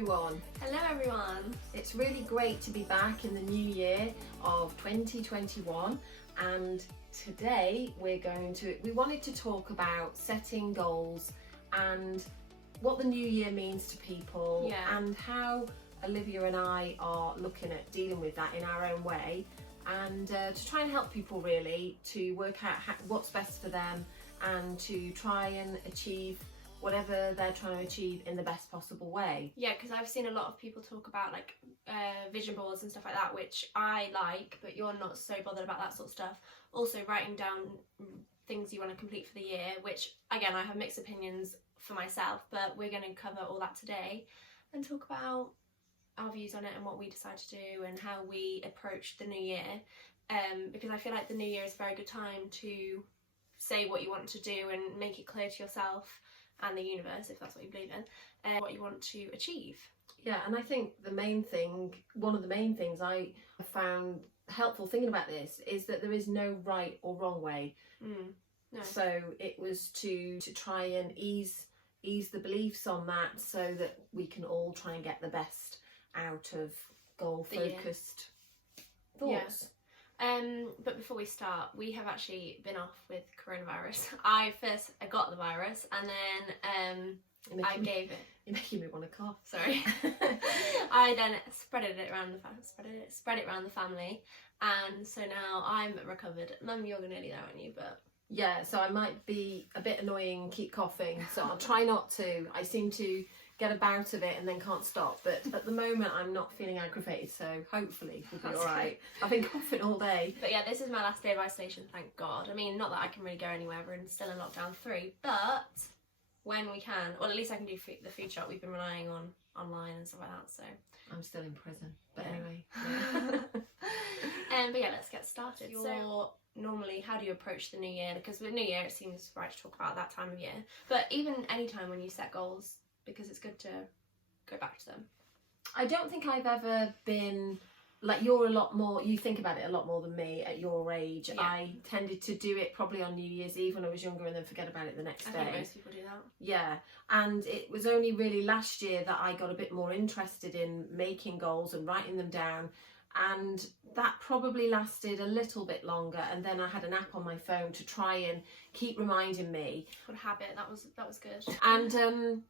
everyone. Hello everyone. It's really great to be back in the new year of 2021, and today we wanted to talk about setting goals and what the new year means to people, and how Olivia and I are looking at dealing with that in our own way, and to try and help people really to work out what's best for them and to try and achieve whatever they're trying to achieve in the best possible way. Yeah, because I've seen a lot of people talk about like vision boards and stuff like that, which I like, but you're not so bothered about that sort of stuff. Also writing down things you want to complete for the year, which again I have mixed opinions for myself, but we're going to cover all that today and talk about our views on it and what we decide to do and how we approach the new year, because I feel like the new year is a very good time to say what you want to do and make it clear to yourself and the universe, if that's what you believe in, what you want to achieve. Yeah, and I think one of the main things I found helpful thinking about this is that there is no right or wrong way. No. So it was to try and ease the beliefs on that, so that we can all try and get the best out of goal focused thoughts. But before we start, we have actually been off with coronavirus. I got the virus, and then You're making me want to cough. Sorry. I then spread it around the family, and so now I'm recovered. Mum, you're nearly there, aren't you? But yeah, so I might be a bit annoying, keep coughing, so I'll try not to. I seem to get a bout of it and then can't stop, but at the moment I'm not feeling aggravated, so hopefully we'll be alright. I've been coughing all day. But yeah, this is my last day of isolation, thank God. I mean, not that I can really go anywhere, we're still in lockdown 3, but when we can, well, at least I can do the food shop. We've been relying on online and stuff like that, so I'm still in prison, but yeah. Anyway. But yeah, let's get started. So normally, how do you approach the new year? Because with new year it seems right to talk about that time of year, but even any time when you set goals, because it's good to go back to them. I don't think I've ever been like, you're a lot more, you think about it a lot more than me at your age. Yeah. I tended to do it probably on New Year's Eve when I was younger and then forget about it the next day. I think most people do that. Yeah, and it was only really last year that I got a bit more interested in making goals and writing them down, and that probably lasted a little bit longer, and then I had an app on my phone to try and keep reminding me. Good habit, that was good. And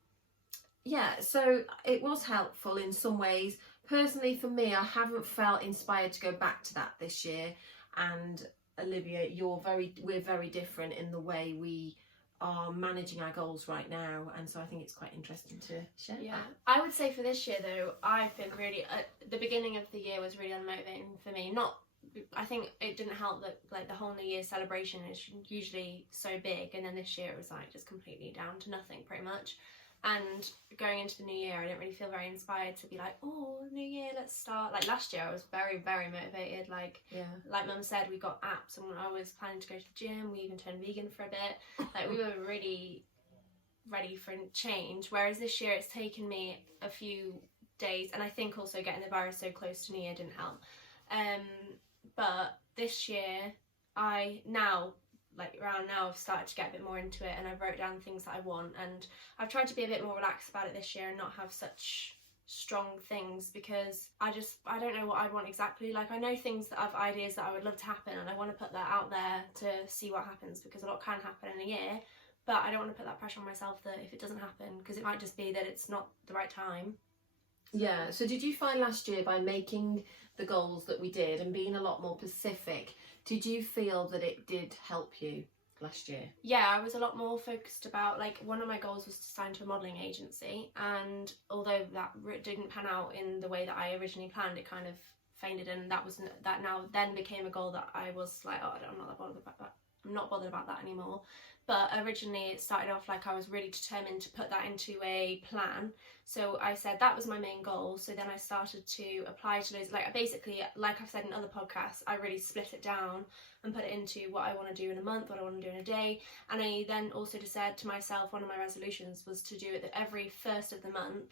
yeah, so it was helpful in some ways. Personally, for me, I haven't felt inspired to go back to that this year. And Olivia, we're very different in the way we are managing our goals right now, and so I think it's quite interesting to share. Yeah, I would say for this year though, I've been really the beginning of the year was really unmotivating for me. I think it didn't help that like the whole New Year celebration is usually so big, and then this year it was like just completely down to nothing pretty much. And going into the new year, I didn't really feel very inspired to be like, oh, new year, let's start. Like last year I was very, very motivated. Like Mum said, we got apps and I was planning to go to the gym. We even turned vegan for a bit. Like we were really ready for change. Whereas this year it's taken me a few days, and I think also getting the virus so close to New Year didn't help. But this year I've started to get a bit more into it, and I wrote down things that I want, and I've tried to be a bit more relaxed about it this year and not have such strong things, because I don't know what I want exactly. Like I know things that I've ideas that I would love to happen, and I want to put that out there to see what happens, because a lot can happen in a year, but I don't want to put that pressure on myself that if it doesn't happen, because it might just be that it's not the right time. Yeah, so did you find last year, by making the goals that we did and being a lot more specific, did you feel that it did help you last year? Yeah, I was a lot more focused about, like, one of my goals was to sign to a modelling agency, and although that didn't pan out in the way that I originally planned, it kind of faded, and that now then became a goal that I was like, oh, I'm not that bothered about that. I'm not bothered about that anymore. But originally it started off like I was really determined to put that into a plan. So I said that was my main goal. So then I started to apply to those, like basically, like I've said in other podcasts, I really split it down and put it into what I want to do in a month, what I want to do in a day. And I then also just said to myself, one of my resolutions was to do it every first of the month,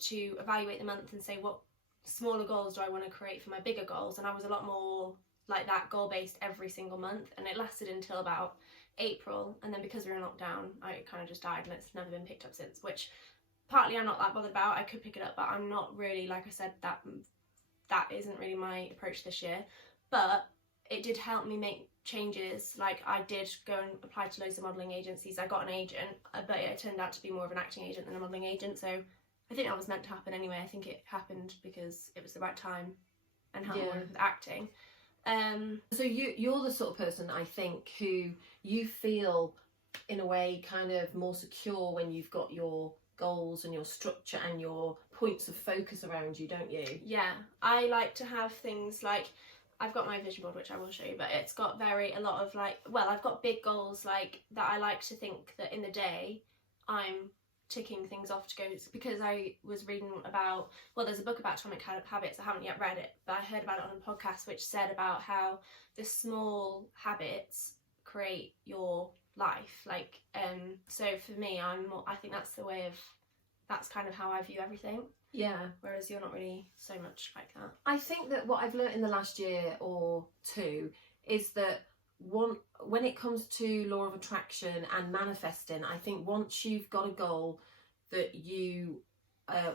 to evaluate the month and say what smaller goals do I want to create for my bigger goals. And I was a lot more like that, goal based every single month, and it lasted until about April, and then because we were in lockdown, it kind of just died and it's never been picked up since, which partly I'm not that bothered about. I could pick it up, but I'm not really, like I said, that isn't really my approach this year. But it did help me make changes. Like, I did go and apply to loads of modelling agencies. I got an agent, but it turned out to be more of an acting agent than a modelling agent, so I think that was meant to happen anyway. I think it happened because it was the right time and helped me with acting. So you're the sort of person, I think, who you feel in a way kind of more secure when you've got your goals and your structure and your points of focus around you, don't you? Yeah, I like to have things like, I've got my vision board, which I will show you, but it's got a lot of like, well, I've got big goals like that. I like to think that in the day I'm ticking things off to go, because I was reading about, well, there's a book about atomic habits. I haven't yet read it, but I heard about it on a podcast which said about how the small habits create your life. Like, so for me, I think that's kind of how I view everything. Yeah. Whereas you're not really so much like that. I think that what I've learnt in the last year or two is that when it comes to law of attraction and manifesting, I think once you've got a goal that you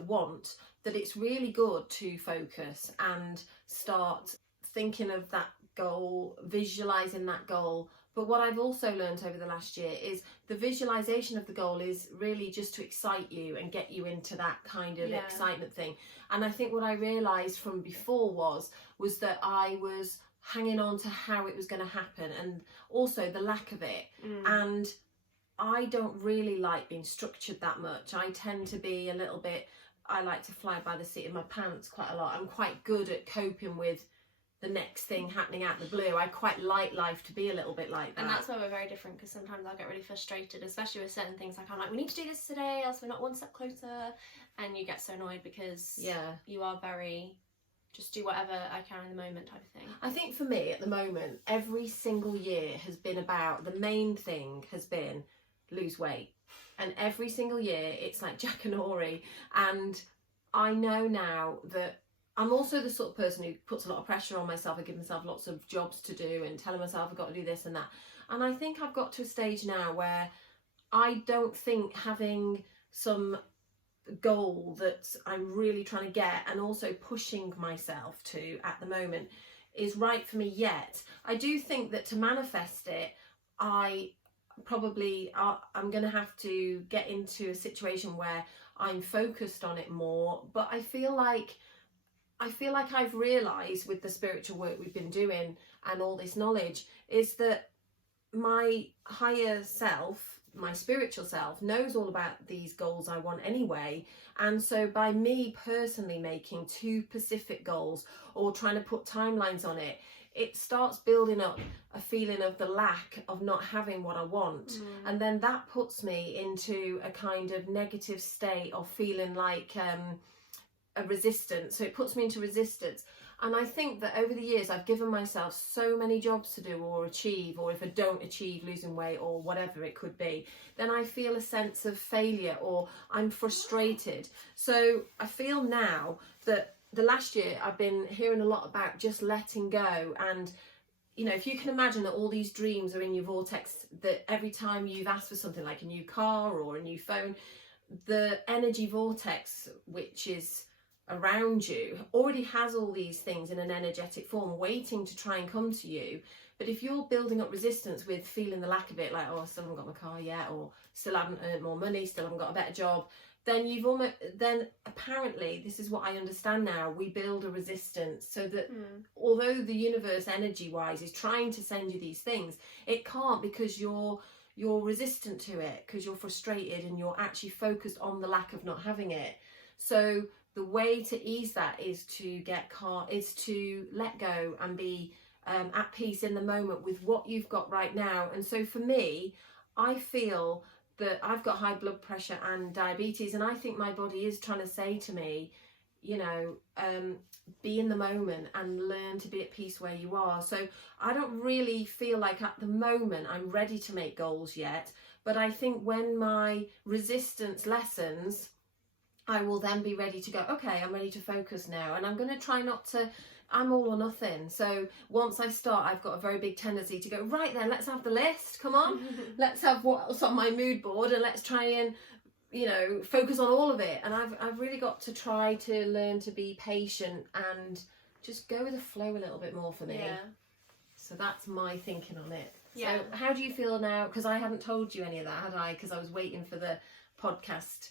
want, that it's really good to focus and start thinking of that goal, visualising that goal. But what I've also learned over the last year is the visualisation of the goal is really just to excite you and get you into that kind of excitement thing. And I think what I realised from before was that I was hanging on to how it was going to happen and also the lack of it. And I don't really like being structured that much. I tend to be a little bit, I like to fly by the seat of my pants quite a lot. I'm quite good at coping with the next thing happening out of the blue. I quite like life to be a little bit like that. And that's why we're very different, because sometimes I'll get really frustrated, especially with certain things. Like, I'm like, we need to do this today, else we're not one step closer. And you get so annoyed because you are very, just do whatever I can in the moment type of thing. I think for me at the moment, every single year has been about, the main thing has been lose weight. And every single year it's like Jack and Ori. And I know now that I'm also the sort of person who puts a lot of pressure on myself. I give myself lots of jobs to do and telling myself I've got to do this and that. And I think I've got to a stage now where I don't think having some goal that I'm really trying to get and also pushing myself to at the moment is right for me yet. I do think that to manifest it, I'm going to have to get into a situation where I'm focused on it more. But I feel like I've realised with the spiritual work we've been doing and all this knowledge is that my higher self, my spiritual self, knows all about these goals I want anyway. And so by me personally making two specific goals or trying to put timelines on it, it starts building up a feeling of the lack of not having what I want. And then that puts me into a kind of negative state of feeling like a resistance. So it puts me into resistance. And I think that over the years I've given myself so many jobs to do or achieve, or if I don't achieve losing weight or whatever it could be, then I feel a sense of failure or I'm frustrated. So I feel now that the last year I've been hearing a lot about just letting go. And you know, if you can imagine that all these dreams are in your vortex, that every time you've asked for something like a new car or a new phone, the energy vortex which is around you already has all these things in an energetic form waiting to try and come to you. But if you're building up resistance with feeling the lack of it, like, oh, I still haven't got my car yet, or still haven't earned more money, still haven't got a better job, then apparently, this is what I understand now, we build a resistance so that although the universe energy wise is trying to send you these things, it can't, because you're resistant to it, because you're frustrated and you're actually focused on the lack of not having it. So the way to ease that is to let go and be at peace in the moment with what you've got right now. And so for me, I feel that I've got high blood pressure and diabetes, and I think my body is trying to say to me, you know, be in the moment and learn to be at peace where you are. So I don't really feel like at the moment I'm ready to make goals yet, but I think when my resistance lessens, I will then be ready to go, okay, I'm ready to focus now. And I'm going to try not to, I'm all or nothing. So once I start, I've got a very big tendency to go, right then, let's have the list. Come on, let's have what's on my mood board and let's try and, you know, focus on all of it. And I've really got to try to learn to be patient and just go with the flow a little bit more for me. Yeah. So that's my thinking on it. Yeah. So how do you feel now? Because I hadn't told you any of that, had I? Because I was waiting for the podcast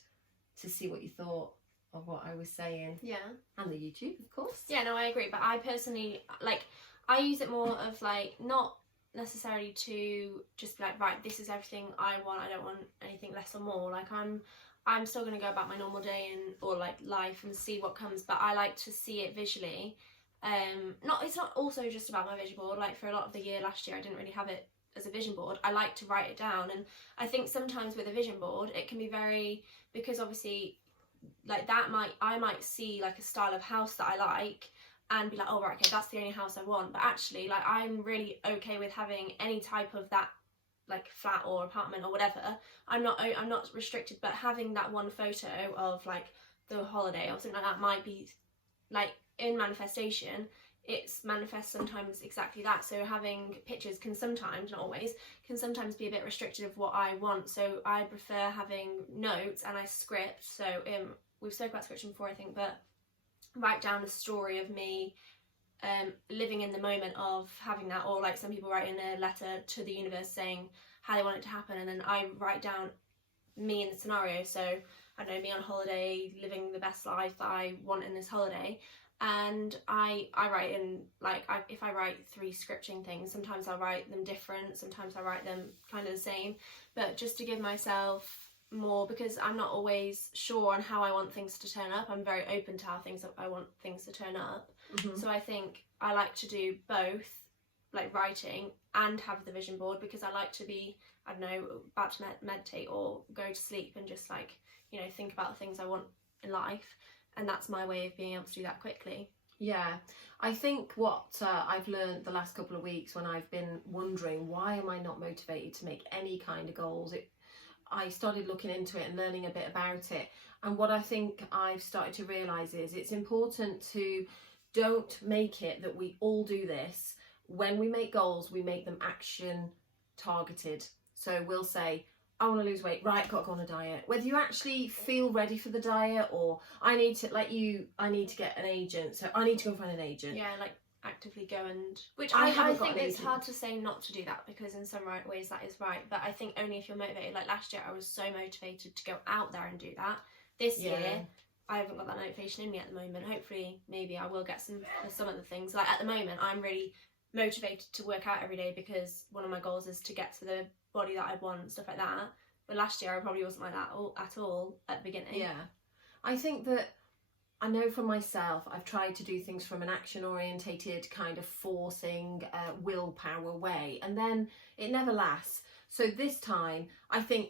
to see what you thought of what I was saying. Yeah. And the YouTube, of course. Yeah, no, I agree. But I personally, like, I use it more of, like, not necessarily to just be like, right, this is everything I want. I don't want anything less or more. Like, I'm still going to go about my normal day or, like, life and see what comes. But I like to see it visually. It's not also just about my vision board. Like, for a lot of the year last year, I didn't really have it as a vision board. I like to write it down, and I think sometimes with a vision board it can be very, because obviously like I might see like a style of house that I like and be like, oh right, okay, that's the only house I want, but actually like I'm really okay with having any type of that, like flat or apartment or whatever. I'm not restricted, but having that one photo of like the holiday or something like that might be like, in manifestation it's manifest sometimes exactly that. So having pictures can sometimes, not always, can sometimes be a bit restricted of what I want. So I prefer having notes and I script. So we've spoken about scripting before, I think, but write down a story of me living in the moment of having that, or like some people write in a letter to the universe saying how they want it to happen, and then I write down me in the scenario. So I don't know, me on holiday, living the best life that I want in this holiday. And I write in, like, if I write 3 scripting things, sometimes I'll write them different, sometimes I write them kind of the same, but just to give myself more, because I'm not always sure on how I want things to turn up. I'm very open to how I want things to turn up. Mm-hmm. So I think I like to do both, like writing and have the vision board, because I like to be, I don't know, about to meditate or go to sleep and just like, you know, think about the things I want in life. And that's my way of being able to do that quickly. Yeah, I think what I've learned the last couple of weeks when I've been wondering why am I not motivated to make any kind of goals, I started looking into it and learning a bit about it. And what I think I've started to realise is it's important to don't make it that we all do this. When we make goals, we make them action targeted. So we'll say, I want to lose weight, right, got to go on a diet. Whether you actually feel ready for the diet, or I need to get an agent, so I need to go find an agent. Yeah, like actively go and... Which I think it's hard to say not to do that, because in some ways that is right. But I think only if you're motivated. Like last year I was so motivated to go out there and do that. This year I haven't got that motivation in me at the moment. Hopefully maybe I will get some of the things. Like at the moment I'm really motivated to work out every day, because one of my goals is to get to the body that I want and stuff like that. But last year I probably wasn't like that at all at the beginning. Yeah, I think that I know for myself I've tried to do things from an action orientated kind of forcing willpower way, and then it never lasts. So this time I think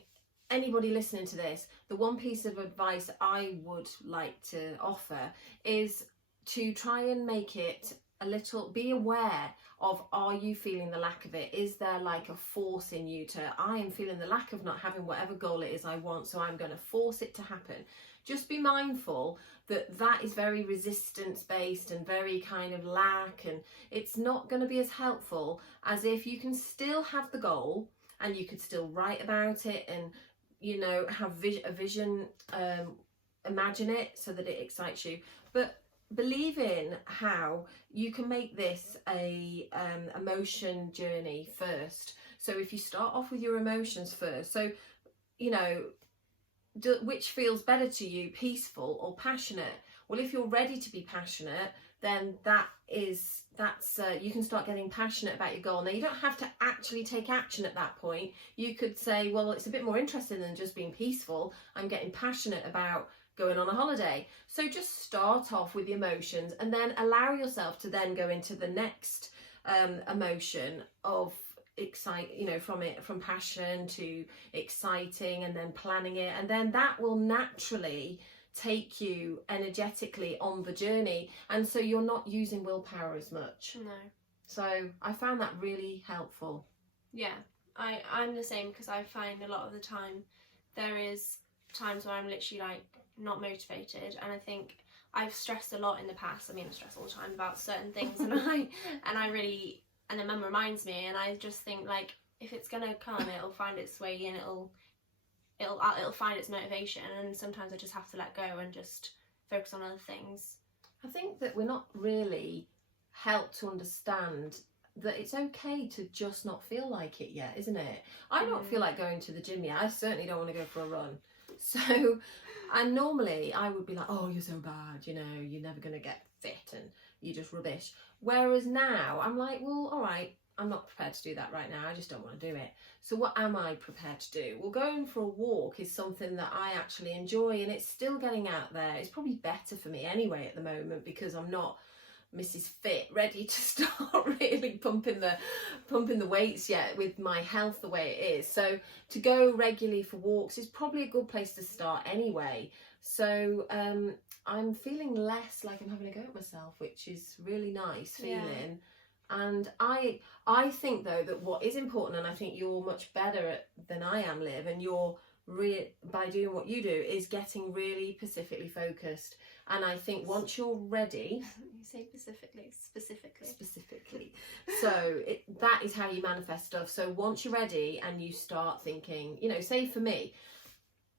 anybody listening to this, the one piece of advice I would like to offer is to try and make it a little, be aware of, are you feeling the lack of it? Is there like a force in you to, I am feeling the lack of not having whatever goal it is I want, so I'm going to force it to happen. Just be mindful that that is very resistance based and very kind of lack, and it's not going to be as helpful as if you can still have the goal and you could still write about it and, you know, have a vision, imagine it so that it excites you, but believe in how you can make this a emotion journey first. So if you start off with your emotions first, so you know, which feels better to you, peaceful or passionate? Well, if you're ready to be passionate, then that's you can start getting passionate about your goal. Now you don't have to actually take action at that point. You could say, well, it's a bit more interesting than just being peaceful. I'm getting passionate about going on a holiday. So just start off with the emotions and then allow yourself to then go into the next emotion of from passion to exciting, and then planning it, and then that will naturally take you energetically on the journey, and so you're not using willpower as much. No. So I found that really helpful. Yeah, I'm the same, because I find a lot of the time there is times where I'm literally like not motivated, and I think I've stressed a lot in the past. I mean, I stress all the time about certain things, and then Mum reminds me, and I just think like, if it's gonna come, it'll find its way in, it'll it'll find its motivation, and sometimes I just have to let go and just focus on other things. I think that we're not really helped to understand that it's okay to just not feel like it yet, isn't it? I don't feel like going to the gym yet. I certainly don't want to go for a run. So, and normally I would be like, oh, you're so bad, you know, you're never going to get fit and you're just rubbish. Whereas now I'm like, well, all right, I'm not prepared to do that right now. I just don't want to do it. So what am I prepared to do? Well, going for a walk is something that I actually enjoy, and it's still getting out there. It's probably better for me anyway at the moment, because I'm not Mrs. Fit, ready to start really pumping the weights yet with my health the way it is. So to go regularly for walks is probably a good place to start anyway. So I'm feeling less like I'm having a go at myself, which is really nice feeling. And I think though that what is important, and I think you're much better at than I am, Liv, and you're by doing what you do, is getting really specifically focused. And I think once you're ready, you say specifically. So that is how you manifest stuff. So once you're ready and you start thinking, you know, say for me,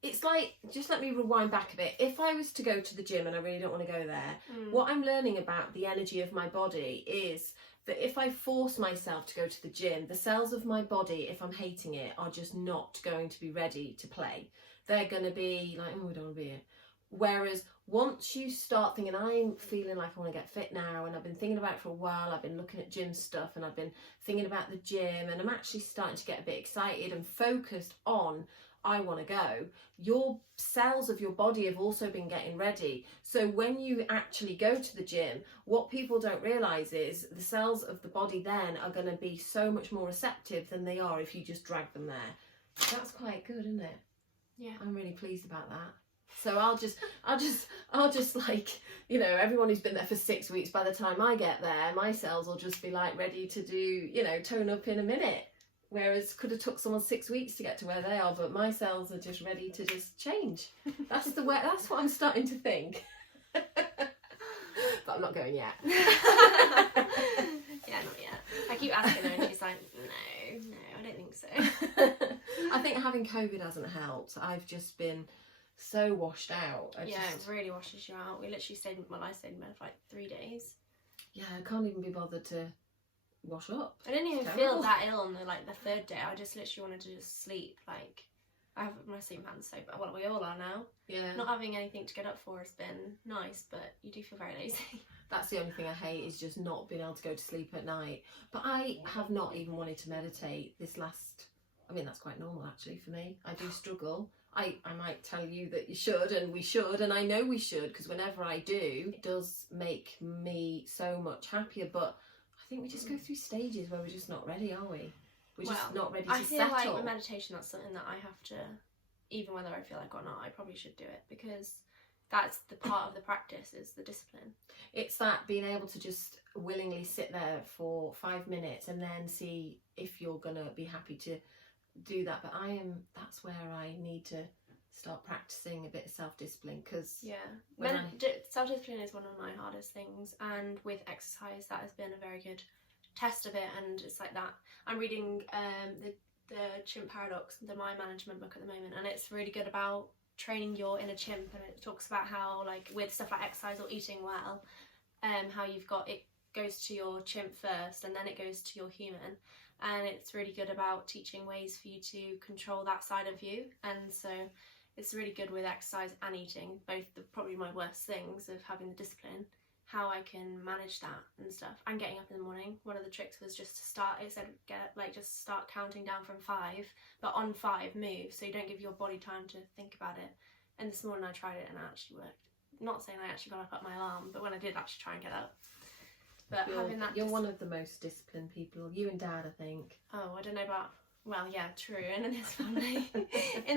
it's like, just let me rewind back a bit. If I was to go to the gym and I really don't want to go there, what I'm learning about the energy of my body is that if I force myself to go to the gym, the cells of my body, if I'm hating it, are just not going to be ready to play. They're going to be like, oh, we don't want to be here. Whereas once you start thinking, I'm feeling like I want to get fit now, and I've been thinking about it for a while, I've been looking at gym stuff, and I've been thinking about the gym, and I'm actually starting to get a bit excited and focused on I want to go, your cells of your body have also been getting ready. So when you actually go to the gym, what people don't realise is the cells of the body then are going to be so much more receptive than they are if you just drag them there. That's quite good, isn't it? Yeah. I'm really pleased about that. So I'll just like, you know, everyone who's been there for 6 weeks, by the time I get there, my cells will just be like ready to do, you know, tone up in a minute. Whereas could have took someone 6 weeks to get to where they are, but my cells are just ready to just change. That's what I'm starting to think. But I'm not going yet. Yeah, not yet. I keep asking her and she's like, no, I don't think so. I think having COVID hasn't helped. I've just been so washed out. It really washes you out. I stayed in bed for like 3 days. Yeah, I can't even be bothered to wash up. I didn't even feel that ill on the third day. I just literally wanted to just sleep. Like, I have my sleep pattern so bad. Well, we all are now. Yeah. Not having anything to get up for has been nice, but you do feel very lazy. That's the only thing I hate, is just not being able to go to sleep at night. But I have not even wanted to meditate this last... I mean, that's quite normal actually for me. I do struggle. I might tell you that you should, and we should, and I know we should, because whenever I do, it does make me so much happier. But I think we just go through stages where we're just not ready, are we? We're just not ready to settle. I feel like with meditation, that's something that I have to, even whether I feel like or not, I probably should do it, because that's the part of the practice, is the discipline. It's that being able to just willingly sit there for 5 minutes and then see if you're going to be happy to do that. But that's where I need to start practicing a bit of self-discipline, because self-discipline is one of my hardest things, and with exercise that has been a very good test of it. And it's like that, I'm reading the Chimp Paradox, the Mind Management book at the moment, and it's really good about training your inner chimp, and it talks about how, like, with stuff like exercise or eating well, how you've got, it goes to your chimp first and then it goes to your human. And it's really good about teaching ways for you to control that side of you. And so it's really good with exercise and eating, both probably my worst things of having the discipline, how I can manage that and stuff. And getting up in the morning. One of the tricks was just to start, it said just start counting down from 5, but on 5 move, so you don't give your body time to think about it. And this morning I tried it and it actually worked. Not saying I actually got up at my alarm, but when I did actually try and get up. But you're one of the most disciplined people. You and Dad, I think. Oh, I don't know about... Well, yeah, true. And in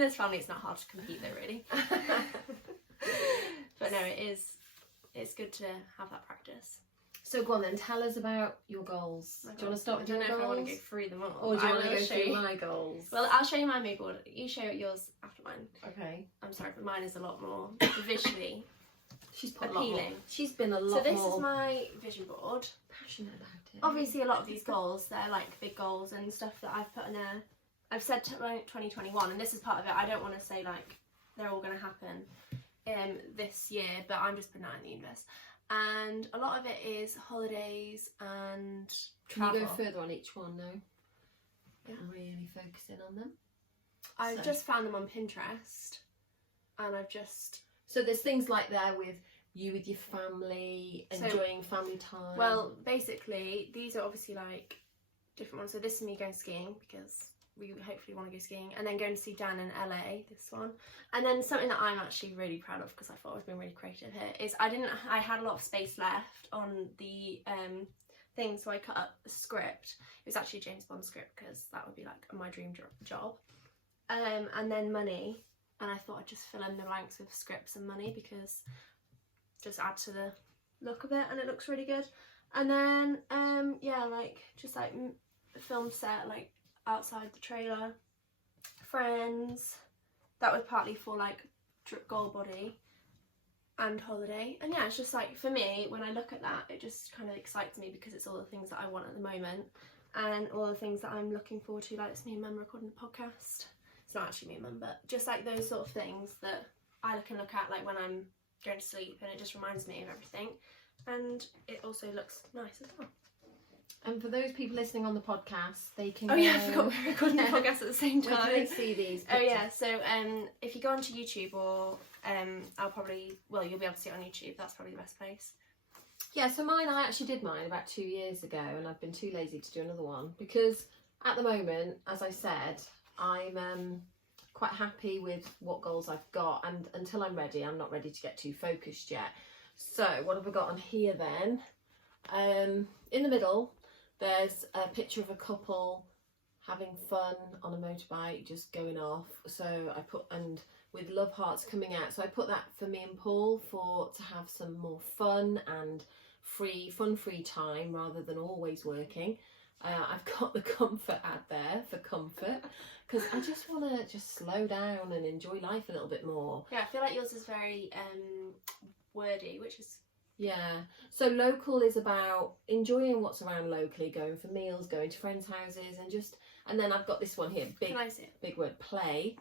this family, it's not hard to compete though, really. But no, it's good to have that practice. So go on then, tell us about your goals. Do you want to start with your goals? I don't know if I want to go through them all. Or do you want to go through my goals? Well, I'll show you my mood board. You show yours after mine. Okay. I'm sorry, but mine is a lot more visually appealing. She's been a lot more... So this is my vision board. Passionate about it. Obviously, a lot of these goals, they're like big goals and stuff that I've put in there I've said 2021, and this is part of it. I don't want to say like they're all going to happen this year, but I'm just putting out in the universe. And a lot of it is holidays and travel. Can you go further on each one though? Yeah. Really focusing on them. I've just found them on Pinterest, and I've just... So there's things like there with you with your family, enjoying family time. Well, basically, these are obviously like different ones. So this is me going skiing, because we hopefully want to go skiing, and then going to see Dan in LA, this one. And then something that I'm actually really proud of, because I thought I was being really creative here, is I had a lot of space left on the thing, so I cut up a script. It was actually a James Bond script, because that would be like my dream job. And then money, and I thought I'd just fill in the blanks with scripts and money, because just add to the look of it, and it looks really good. And then yeah, like just like film set, like outside the trailer, friends. That was partly for like goal body and holiday. And yeah, it's just like, for me, when I look at that, it just kind of excites me, because it's all the things that I want at the moment, and all the things that I'm looking forward to, like it's me and Mum recording the podcast. It's not actually me and Mum, but just like those sort of things that I can look at like when I'm going to sleep, and it just reminds me of everything. And it also looks nice as well. And for those people listening on the podcast, they can... Oh yeah, I forgot we're recording the podcast at the same time. Where can they see these pictures? Oh yeah, so if you go onto YouTube, or you'll be able to see it on YouTube. That's probably the best place. Yeah, so I actually did mine about 2 years ago, and I've been too lazy to do another one, because at the moment, as I said, I'm quite happy with what goals I've got, and until I'm ready, I'm not ready to get too focused yet. So what have I got on here then? In the middle, there's a picture of a couple having fun on a motorbike, just going off. So I put, and with love hearts coming out, so I put that for me and Paul, to have some more fun and free time rather than always working. I've got the comfort ad there for comfort, because I just want to just slow down and enjoy life a little bit more. Yeah, I feel like yours is very wordy, which is... Yeah, so local is about enjoying what's around locally, going for meals, going to friends' houses, and then I've got this one here, big word, play,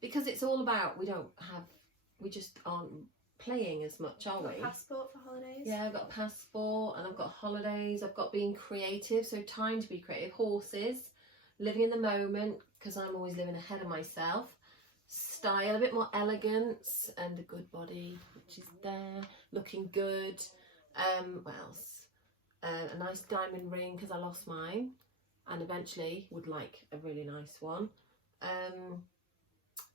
because it's all about, we just aren't playing as much, are we? Got a passport for holidays? Yeah, I've got a passport, and I've got holidays, I've got being creative, so time to be creative, horses, living in the moment, because I'm always living ahead of myself, style, a bit more elegance, and a good body, which is there, looking good. What else? A nice diamond ring, because I lost mine, and eventually would like a really nice one.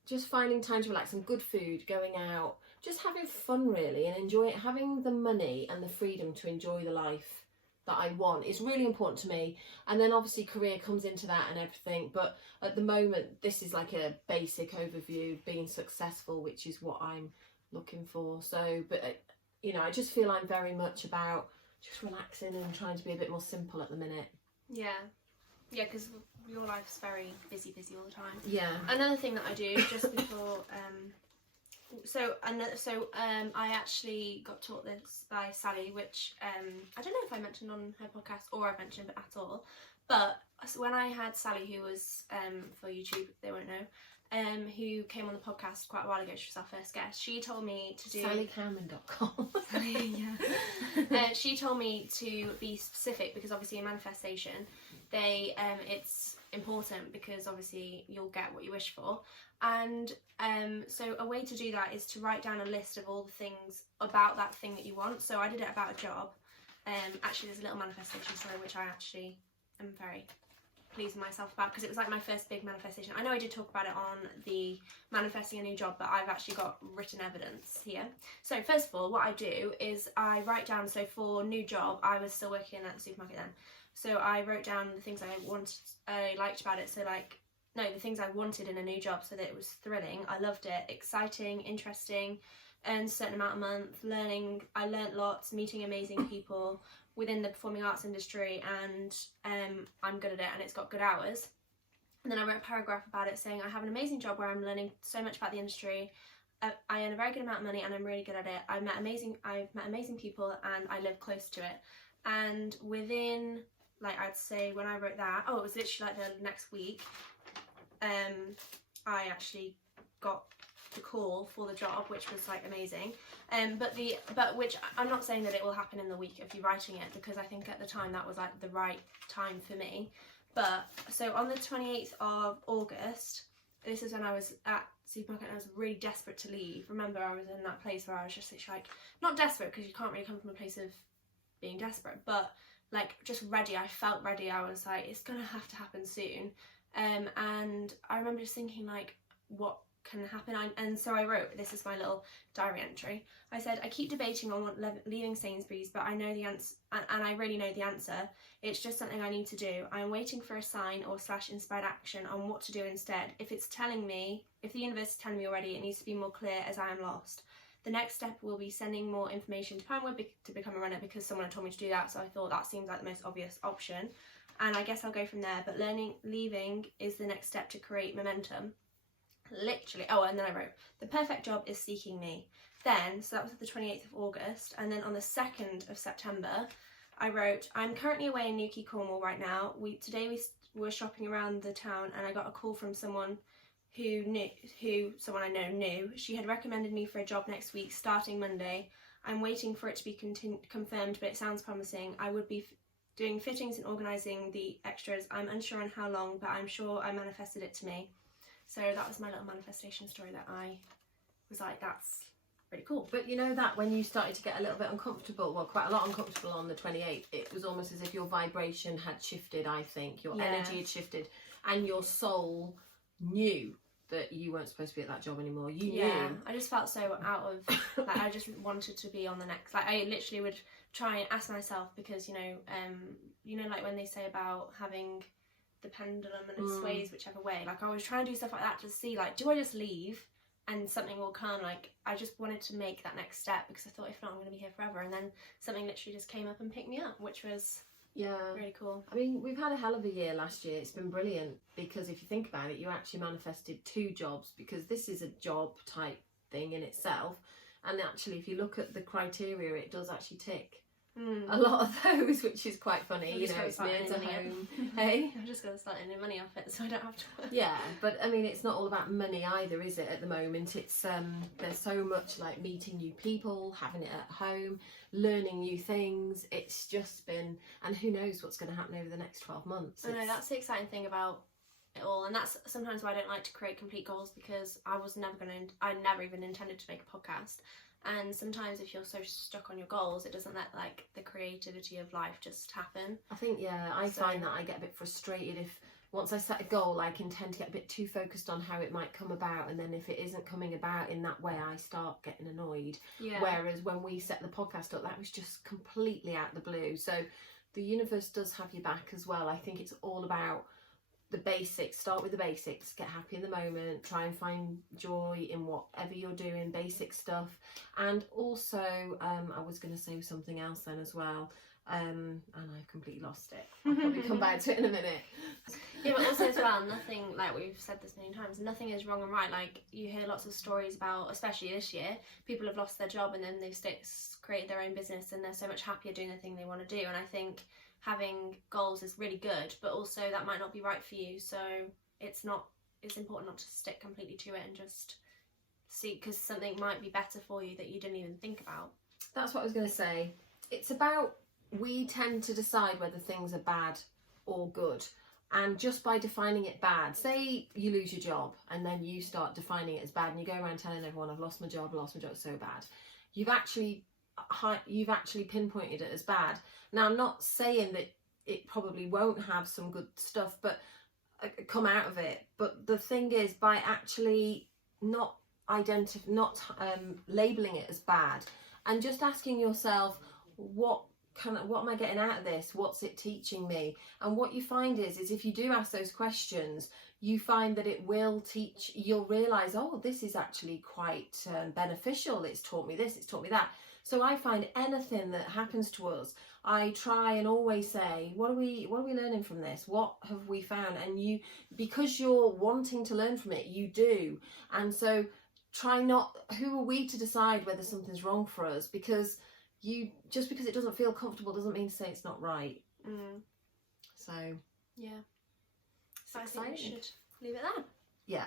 Just finding time to relax, and good food, going out, just having fun really, and enjoy it, having the money and the freedom to enjoy the life that I want is really important to me. And then obviously career comes into that and everything, but at the moment this is like a basic overview, being successful, which is what I'm looking for. So, but you know, I just feel I'm very much about just relaxing and trying to be a bit more simple at the minute. Yeah, because your life's very busy all the time. Yeah. Another thing that I do just before I actually got taught this by Sally, which I don't know if I mentioned on her podcast or I've mentioned it at all, but when I had Sally, who was for YouTube, they won't know, who came on the podcast quite a while ago, she was our first guest, she told me to do... SallyCameron.com. Yeah. She told me to be specific, because obviously in manifestation, it's important, because obviously you'll get what you wish for. And so a way to do that is to write down a list of all the things about that thing that you want. So I did it about a job. Actually, there's a little manifestation story which I actually am very pleased with myself about, because it was like my first big manifestation. I know I did talk about it on the manifesting a new job, but I've actually got written evidence here. So first of all, what I do is I write down, so for new job, I was still working at the supermarket then. So I wrote down the things I liked about it. So the things I wanted in a new job, so that it was thrilling. I loved it, exciting, interesting, earned a certain amount a month, learning. I learnt lots, meeting amazing people within the performing arts industry, and I'm good at it, and it's got good hours. And then I wrote a paragraph about it saying I have an amazing job where I'm learning so much about the industry. I earn a very good amount of money, and I'm really good at it. I've met amazing people, and I live close to it. And within, like, I'd say when I wrote that, it was literally like the next week, I actually got the call for the job, which was like amazing. But which I'm not saying that it will happen in the week of you writing it, because I think at the time that was like the right time for me. But so on the 28th of August, this is when I was at supermarket and I was really desperate to leave. Remember, I was in that place where I was just like, not desperate, because you can't really come from a place of being desperate, but like just ready. I felt ready. I was like, it's gonna have to happen soon. And I remember just thinking like, what can happen? And so I wrote, this is my little diary entry. I said, I keep debating on leaving Sainsbury's, but I know the answer, and I really know the answer. It's just something I need to do. I'm waiting for a sign or / inspired action on what to do instead. If the universe is telling me already, it needs to be more clear, as I am lost. The next step will be sending more information to Pinewood to become a runner, because someone had told me to do that, so I thought that seems like the most obvious option. And I guess I'll go from there, but leaving is the next step to create momentum. Literally. Oh, and then I wrote, the perfect job is seeking me. Then, so that was the 28th of August, and then on the 2nd of September, I wrote, I'm currently away in Newquay, Cornwall right now. Today we were shopping around the town, and I got a call from someone someone I know knew. She had recommended me for a job next week, starting Monday. I'm waiting for it to be confirmed, but it sounds promising. I would be doing fittings and organising the extras. I'm unsure on how long, but I'm sure I manifested it to me. So that was my little manifestation story that I was like, that's pretty cool. But you know that when you started to get a little bit uncomfortable, well, quite a lot uncomfortable on the 28th, it was almost as if your vibration had shifted, I think. Your energy had shifted, and your soul knew that you weren't supposed to be at that job anymore. You knew. I just felt so out of, like, I just wanted to be on the next, like, I literally would try and ask myself, because, you know, like when they say about having the pendulum and it sways whichever way, like I was trying to do stuff like that to see, like, do I just leave and something will come? Like, I just wanted to make that next step, because I thought, if not, I'm going to be here forever. And then something literally just came up and picked me up, which was really cool. I mean, we've had a hell of a year last year. It's been brilliant, because if you think about it, you actually manifested 2 jobs, because this is a job type thing in itself, and actually if you look at the criteria, it does actually tick a lot of those, which is quite funny. You know, it's near to home. Hey, I'm just going to start earning money off it, so I don't have to work. Yeah, but I mean, it's not all about money either, is it? At the moment, it's there's so much like meeting new people, having it at home, learning new things. It's just been, and who knows what's going to happen over the next 12 months. I know, that's the exciting thing about it all, and that's sometimes why I don't like to create complete goals, because I never even intended to make a podcast. And sometimes if you're so stuck on your goals, it doesn't let like the creativity of life just happen. I think, I find that I get a bit frustrated if once I set a goal, I can tend to get a bit too focused on how it might come about, and then if it isn't coming about in that way, I start getting annoyed. Whereas when we set the podcast up, that was just completely out of the blue. So the universe does have your back as well. I think it's all about the basics. Start with the basics, get happy in the moment, try and find joy in whatever you're doing, basic stuff. And also I was going to say something else then as well, and I've completely lost it. I'll probably come back to it in a minute. Yeah, but also as well, nothing, like we've said this many times, nothing is wrong and right. Like, you hear lots of stories about, especially this year, people have lost their job and then they've created their own business, and they're so much happier doing the thing they want to do. And I think having goals is really good, but also that might not be right for you, so it's important not to stick completely to it and just see, because something might be better for you that you didn't even think about. That's what I was going to say. It's about, we tend to decide whether things are bad or good, and just by defining it bad, say you lose your job and then you start defining it as bad, and you go around telling everyone, I've lost my job, it's so bad. You've actually pinpointed it as bad. Now, I'm not saying that it probably won't have some good stuff but come out of it, but the thing is, by actually not labeling it as bad and just asking yourself, what am I getting out of this? What's it teaching me? And what you find is if you do ask those questions, you find that it will teach, you'll realise, oh, this is actually quite beneficial. It's taught me this, it's taught me that. So I find anything that happens to us, I try and always say, what are we learning from this? What have we found? And because you're wanting to learn from it, you do. And so who are we to decide whether something's wrong for us? Because just because it doesn't feel comfortable doesn't mean to say it's not right. So yeah, it's exciting. leave it there. Yeah.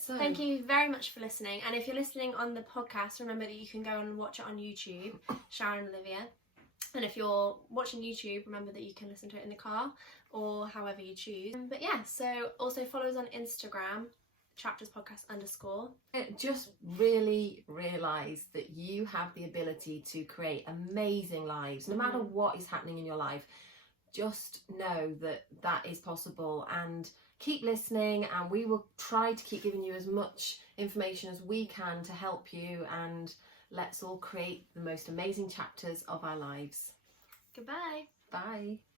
So Thank you very much for listening. And if you're listening on the podcast, remember that you can go and watch it on YouTube, Sharon and Olivia. And if you're watching YouTube, remember that you can listen to it in the car or however you choose. But yeah, so also follow us on Instagram, chapterspodcast_. Just really realise that you have the ability to create amazing lives, no matter what is happening in your life. Just know that that is possible, and keep listening, and we will try to keep giving you as much information as we can to help you, and let's all create the most amazing chapters of our lives. Goodbye. Bye.